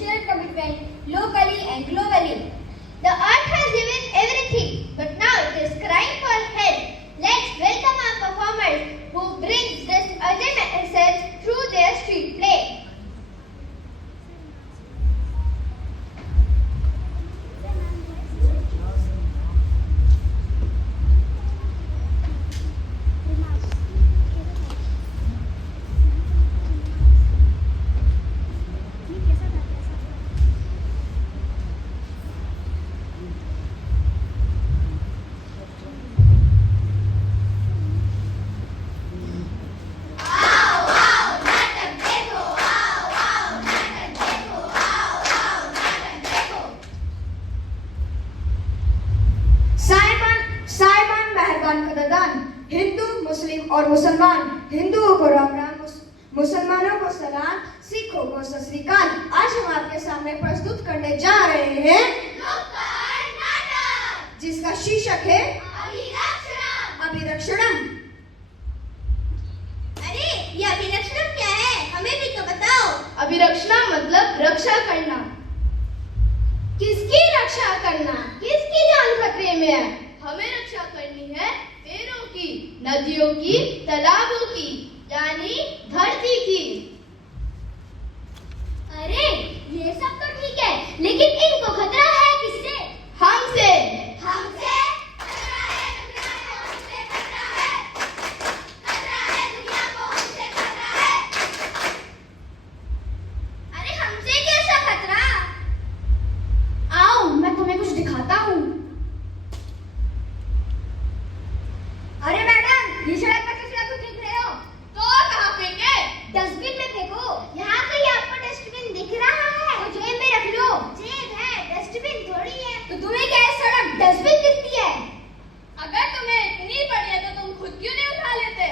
shared commitment locally and globally. The earth has given everything, but now it is crying for help. Let's welcome our performers who brings this urgent message through their street play. Hindu, मुस्लिम और मुसलमान, हिंदुओं को राम राम, मुसलमानों को सलाम, सिखों को सत श्री अकाल। आज हम आपके सामने प्रस्तुत करने जा रहे हैं जिसका शीर्षक है अभिरक्षणम। अरे ये अभिरक्षणम क्या है, हमें भी तो बताओ। अभिरक्षणा मतलब रक्षा करना। किसकी रक्षा करना? किसकी जान खतरे में है? हमें रक्षा करनी है पेड़ों की, नदियों की, तालाबों की, यानी धरती की। अरे ये सब तो ठीक है, लेकिन इनको खतरा है किससे? हमसे। हमसे? अरे हमसे कैसा खतरा? आओ मैं तुम्हें कुछ दिखाता हूँ। अरे मैडम, ये सड़क पर कचरा क्यों फेंक रहे हो? तो कहाँ फेंके? डस्टबिन में फेंको। यहाँ कहीं आपको डस्टबिन दिख रहा है? तो जेब में रख लो। जेब है, डस्टबिन थोड़ी है। तो तुम्हें क्या है, सड़क डस्टबिन दिखती है? अगर तुम्हें इतनी पड़ी है तो तुम खुद क्यों नहीं उठा लेते?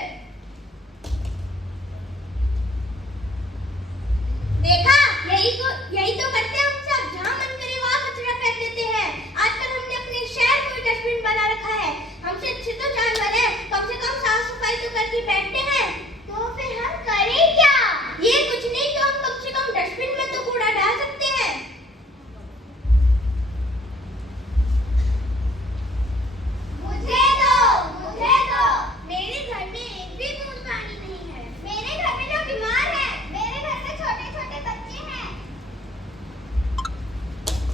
देखा, यही तो करते हैं हम सब। जहाँ मन करे वहाँ कचरा फेंक देते हैं। आजकल हमने अपने शहर को डस्टबिन बना रखा है। हमसे अच्छे तो जानवर हैं, कम से कम साफ सफाई तो करके बैठते हैं। तो फिर हम करें क्या? ये कुछ नहीं तो हम कम से कम डस्टबिन में तो कूड़ा डाल सकते हैं। मुझे दो। मेरे घर में एक भी बूंद पानी नहीं है। मेरे घर में लोग बीमार हैं। मेरे घर में छोटे छोटे बच्चे हैं।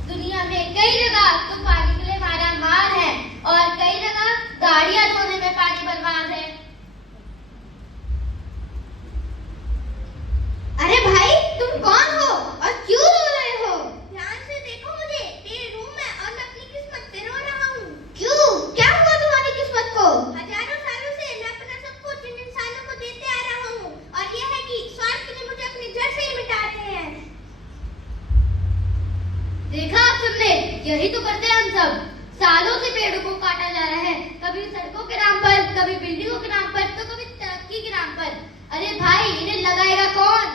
दुनिया में कई जगह तो पानी के लिए मारामार है और कई जगह गाड़ियां धोने में पानी बर्बाद है। अरे भाई, तुम कौन हो और क्यों रो रहे हो? ध्यान से देखो मुझे, मेरे रूम में और मैं अपनी किस्मत पे रो रहा हूँ। क्यों? क्या हुआ तुम्हारी किस्मत को? हजारों सालों से मैं अपना सब कुछ इन इंसानों को देते आ रहा हूँ और यह है कि स्वार्थ के लिए मुझे अपनी जड़ से ही मिटाते हैं। देखा आप सबने, यही तो करते हैं हम सब। सालों से पेड़ों को काटा जा रहा है, कभी सड़कों के नाम पर, कभी बिल्डिंगों के नाम पर, तो कभी तरक्की के नाम पर। अरे भाई, इन्हें लगाएगा कौन?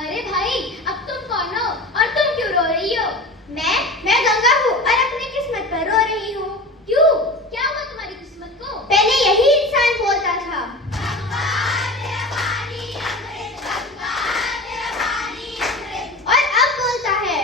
अरे भाई, अब तुम कौन हो और तुम क्यों रो रही हो? मैं गंगा हूँ और अपनी किस्मत पर रो रही हूँ। क्यों? क्या हुआ तुम्हारी किस्मत को? पहले यही इंसान बोलता था, और अब बोलता है,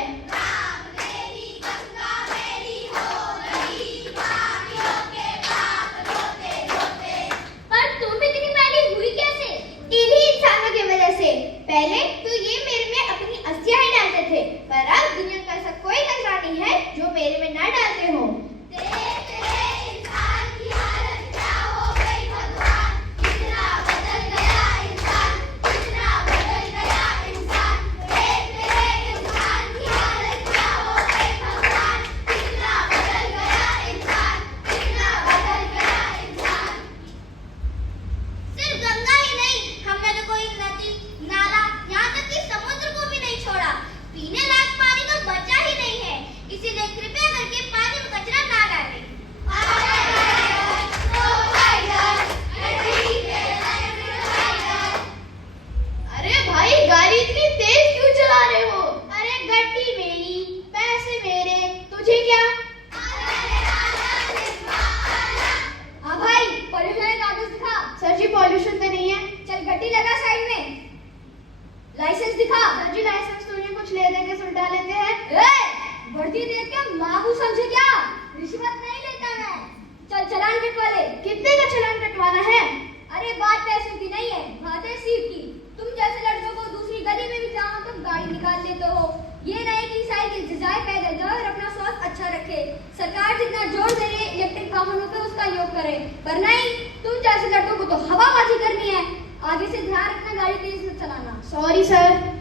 कितने का चालान कटवाना है? अरे बात पैसे की नहीं है, बात है सीट की। तुम जैसे लड़कों को दूसरी गली में भी जाओ तुम गाड़ी निकाल लेते हो। ये नहीं कि साइकिल से जाए, पैदल जाओ और अपना स्वास्थ्य अच्छा रखे। सरकार जितना जोर दे रही है इलेक्ट्रिक वाहनों पे उसका योग करे, पर नहीं, तुम जैसे लड़कों को तो हवाबाजी करनी है। आगे से ध्यान रखना, गाड़ी तेज मत चलाना। Sorry sir.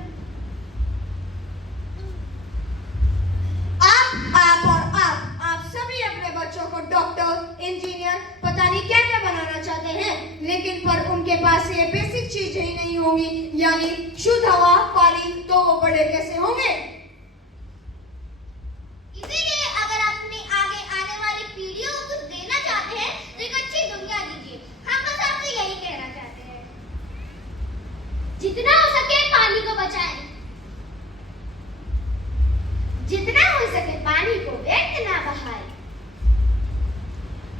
आप सभी अपने बच्चों को डॉक्टर, इंजीनियर, पता नहीं क्या क्या बनाना चाहते हैं, लेकिन पर उनके पास ये बेसिक चीजें ही नहीं होंगी, यानी शुद्ध हवा, पानी, तो वो बड़े कैसे होंगे? इसीलिए अगर अपनी आगे आने वाली पीढ़ियों को कुछ देना चाहते हैं तो एक अच्छी दुनिया दीजिए। हम बस आपसे यही कहना चाहते हैं, जितना हो सके पानी को बचाएं, जितना हो सके पानी को व्यर्थ ना बहाएं।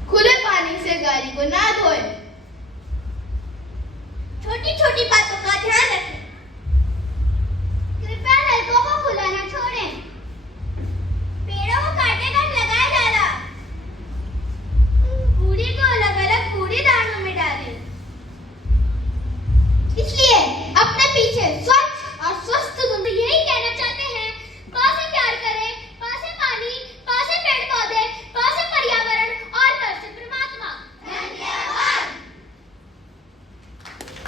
खुले पानी से गाड़ी को ना धोए।